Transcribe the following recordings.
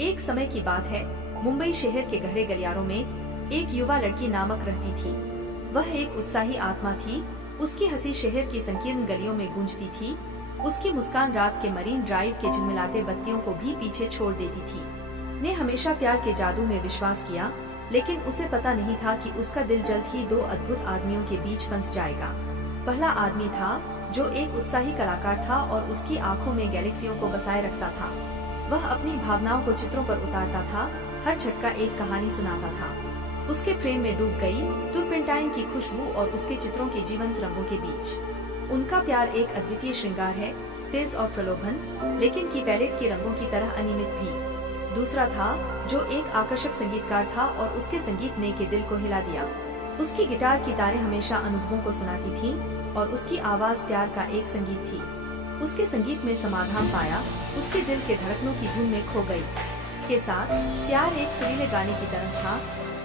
एक समय की बात है, मुंबई शहर के गहरे गलियारों में एक युवा लड़की नामक रहती थी। वह एक उत्साही आत्मा थी। उसकी हंसी शहर की संकीर्ण गलियों में गूंजती थी। उसकी मुस्कान रात के मरीन ड्राइव के झिलमिलाते बत्तियों को भी पीछे छोड़ देती थी। ने हमेशा प्यार के जादू में विश्वास किया, लेकिन उसे पता नहीं था कि उसका दिल जल्द ही दो अद्भुत आदमियों के बीच फंस जाएगा। पहला आदमी था जो एक उत्साही कलाकार था और उसकी आंखों में गैलेक्सियों को बसाए रखता था। वह अपनी भावनाओं को चित्रों पर उतारता था, हर झटका एक कहानी सुनाता था। उसके प्रेम में डूब गई तुरपेंटाइन की खुशबू और उसके चित्रों के जीवंत रंगों के बीच। उनका प्यार एक अद्वितीय श्रृंगार है, तेज और प्रलोभन, लेकिन की पैलेट के रंगों की तरह अनियमित भी। दूसरा था जो एक आकर्षक संगीतकार था और उसके संगीत ने के दिल को हिला दिया। उसकी गिटार की तारें हमेशा अनुभवों को सुनाती थीं और उसकी आवाज प्यार का एक संगीत थी। उसके संगीत में समाधान पाया, उसके दिल के धड़कनों की धुन में खो गई। के साथ प्यार एक सुरीले गाने की तरह था,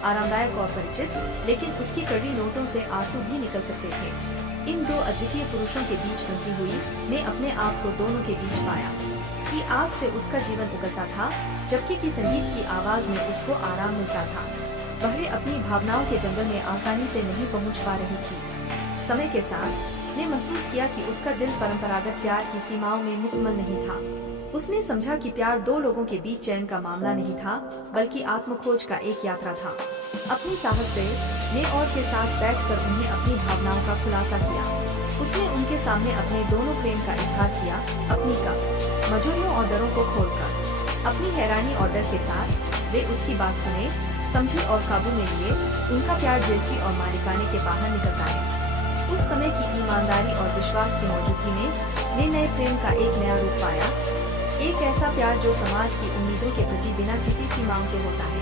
आरामदायक और परिचित, लेकिन उसकी कड़वी नोटों से आंसू भी निकल सकते थे। इन दो अद्वितीय पुरुषों के बीच फंसी हुई ने अपने आप को दोनों के बीच पाया। की आग से उसका जीवन उगलता था, जबकि की संगीत की आवाज में उसको आराम मिलता था। वह अपनी भावनाओं के जंगल में आसानी से नहीं पहुंच पा रही थी। समय के साथ ने महसूस किया कि उसका दिल परंपरागत प्यार की सीमाओं में मुकम्मल नहीं था। उसने समझा कि प्यार दो लोगों के बीच चयन का मामला नहीं था, बल्कि आत्मखोज का एक यात्रा था। अपनी साहस से ने और के साथ बैठकर उन्हें अपनी भावनाओं का खुलासा किया। उसने उनके सामने अपने दोनों प्रेम का इजहार किया, अपनी कमजोरियों और डरों को खोलकर। अपनी हैरानी और डर के साथ वे उसकी बात सुने, समझे और काबू में लिए। उनका प्यार जेलसी और मालिकाने के बाहर निकल आए। उस समय की ईमानदारी और विश्वास की मौजूदगी ने नए प्रेम का एक नया रूप पाया। एक ऐसा प्यार जो समाज की उम्मीदों के प्रति बिना किसी सीमाओं के होता है।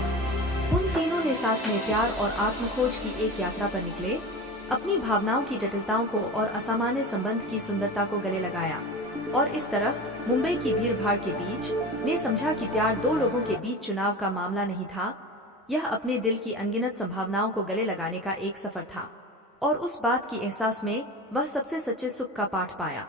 उन तीनों ने साथ में प्यार और आत्मखोज की एक यात्रा पर निकले, अपनी भावनाओं की जटिलताओं को और असामान्य संबंध की सुंदरता को गले लगाया। और इस तरह मुंबई की भीड़ भाड़ के बीच ने समझा कि प्यार दो लोगों के बीच चुनाव का मामला नहीं था, यह अपने दिल की अनगिनत संभावनाओं को गले लगाने का एक सफर था। और उस बात की एहसास में वह सबसे सच्चे सुख का पाठ पाया।